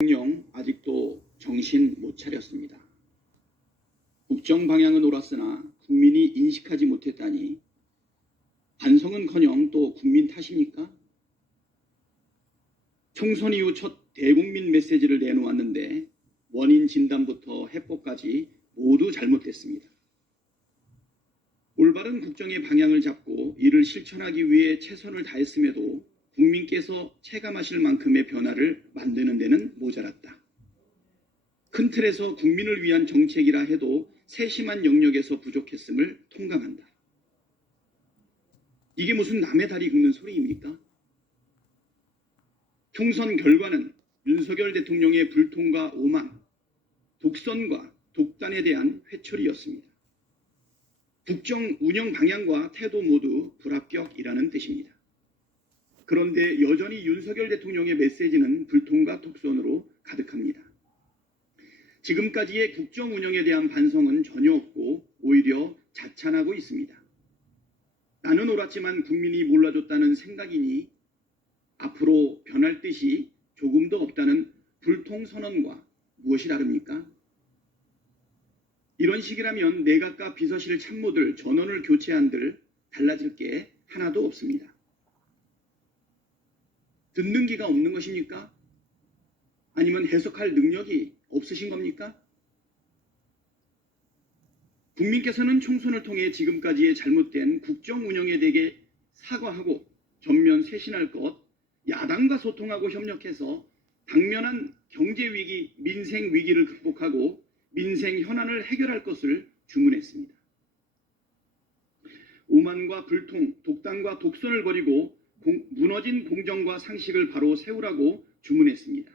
대통령 아직도 정신 못 차렸습니다. 국정 방향은 옳았으나 국민이 인식하지 못했다니 반성은커녕 또 국민 탓입니까? 총선 이후 첫 대국민 메시지를 내놓았는데 원인 진단부터 해법까지 모두 잘못됐습니다. 올바른 국정의 방향을 잡고 이를 실천하기 위해 최선을 다했음에도 국민께서 체감하실 만큼의 변화를 만드는 데는 모자랐다. 큰 틀에서 국민을 위한 정책이라 해도 세심한 영역에서 부족했음을 통감한다. 이게 무슨 남의 다리 긁는 소리입니까? 총선 결과는 윤석열 대통령의 불통과 오만, 독선과 독단에 대한 회초리였습니다. 국정 운영 방향과 태도 모두 불합격이라는 뜻입니다. 그런데 여전히 윤석열 대통령의 메시지는 불통과 독선으로 가득합니다. 지금까지의 국정 운영에 대한 반성은 전혀 없고 오히려 자찬하고 있습니다. 나는 옳았지만 국민이 몰라줬다는 생각이니 앞으로 변할 뜻이 조금도 없다는 불통선언과 무엇이 다릅니까? 이런 식이라면 내각과 비서실 참모들, 전원을 교체한들 달라질 게 하나도 없습니다. 듣는 귀가 없는 것입니까? 아니면 해석할 능력이 없으신 겁니까? 국민께서는 총선을 통해 지금까지의 잘못된 국정 운영에 대해 사과하고 전면 쇄신할 것, 야당과 소통하고 협력해서 당면한 경제위기, 민생위기를 극복하고 민생 현안을 해결할 것을 주문했습니다. 오만과 불통, 독단과 독선을 버리고 무너진 공정과 상식을 바로 세우라고 주문했습니다.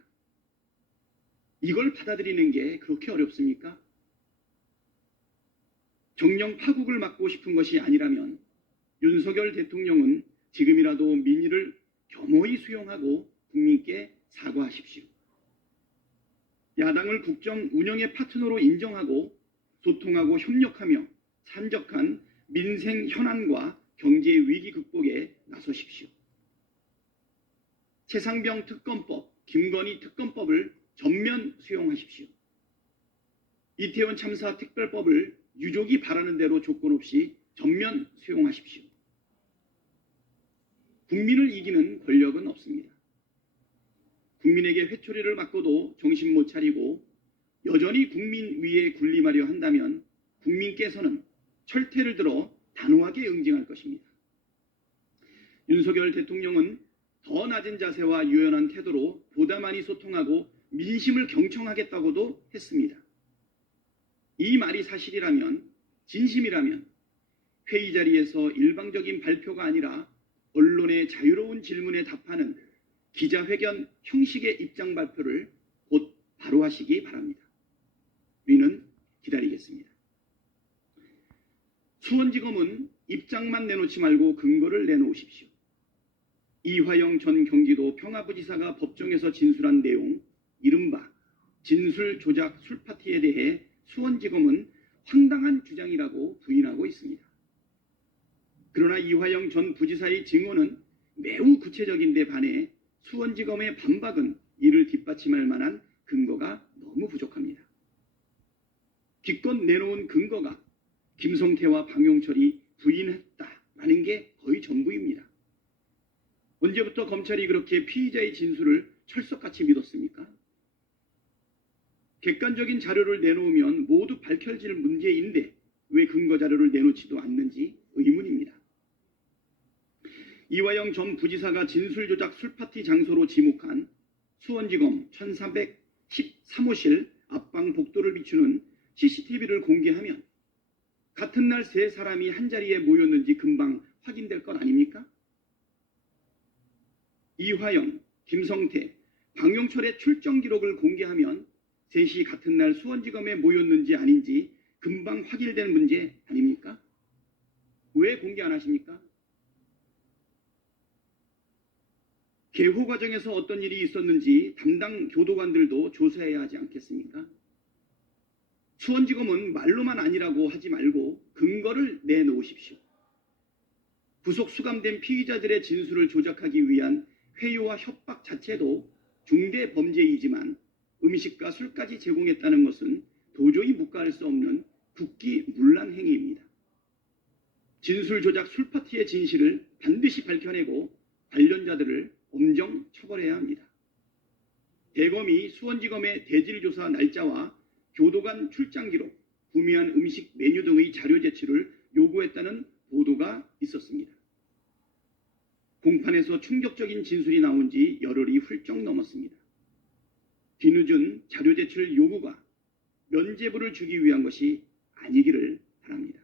이걸 받아들이는 게 그렇게 어렵습니까? 정령 파국을 막고 싶은 것이 아니라면 윤석열 대통령은 지금이라도 민의를 겸허히 수용하고 국민께 사과하십시오. 야당을 국정 운영의 파트너로 인정하고 소통하고 협력하며 산적한 민생 현안과 경제 위기 극복에 나서십시오. 최상병 특검법, 김건희 특검법을 전면 수용하십시오. 이태원 참사 특별법을 유족이 바라는 대로 조건 없이 전면 수용하십시오. 국민을 이기는 권력은 없습니다. 국민에게 회초리를 맞고도 정신 못 차리고 여전히 국민 위에 군림하려 한다면 국민께서는 철퇴를 들어 단호하게 응징할 것입니다. 윤석열 대통령은 더 낮은 자세와 유연한 태도로 보다 많이 소통하고 민심을 경청하겠다고도 했습니다. 이 말이 사실이라면, 진심이라면 회의 자리에서 일방적인 발표가 아니라 언론의 자유로운 질문에 답하는 기자회견 형식의 입장 발표를 곧 바로 하시기 바랍니다. 우리는 기다리겠습니다. 수원지검은 입장만 내놓지 말고 근거를 내놓으십시오. 이화영 전 경기도 평화부지사가 법정에서 진술한 내용, 이른바 진술 조작 술파티에 대해 수원지검은 황당한 주장이라고 부인하고 있습니다. 그러나 이화영 전 부지사의 증언은 매우 구체적인데 반해 수원지검의 반박은 이를 뒷받침할 만한 근거가 너무 부족합니다. 기껏 내놓은 근거가 김성태와 방용철이 부인했다라는 게 거의 전부입니다. 언제부터 검찰이 그렇게 피의자의 진술을 철석같이 믿었습니까? 객관적인 자료를 내놓으면 모두 밝혀질 문제인데 왜 근거 자료를 내놓지도 않는지 의문입니다. 이화영 전 부지사가 진술 조작 술파티 장소로 지목한 수원지검 1313호실 앞방 복도를 비추는 CCTV를 공개하면 같은 날 세 사람이 한자리에 모였는지 금방 확인될 것 아닙니까? 이화영, 김성태, 방용철의 출정 기록을 공개하면 셋이 같은 날 수원지검에 모였는지 아닌지 금방 확인될 문제 아닙니까? 왜 공개 안 하십니까? 개호 과정에서 어떤 일이 있었는지 담당 교도관들도 조사해야 하지 않겠습니까? 수원지검은 말로만 아니라고 하지 말고 근거를 내놓으십시오. 구속 수감된 피의자들의 진술을 조작하기 위한 회유와 협박 자체도 중대 범죄이지만 음식과 술까지 제공했다는 것은 도저히 묵과할 수 없는 국기문란 행위입니다. 진술 조작 술파티의 진실을 반드시 밝혀내고 관련자들을 엄정 처벌해야 합니다. 대검이 수원지검의 대질조사 날짜와 교도관 출장 기록, 구매한 음식 메뉴 등의 자료 제출을 요구했다는 보도가 있었습니다. 공판에서 충격적인 진술이 나온 지 열흘이 훌쩍 넘었습니다. 뒤늦은 자료 제출 요구가 면죄부를 주기 위한 것이 아니기를 바랍니다.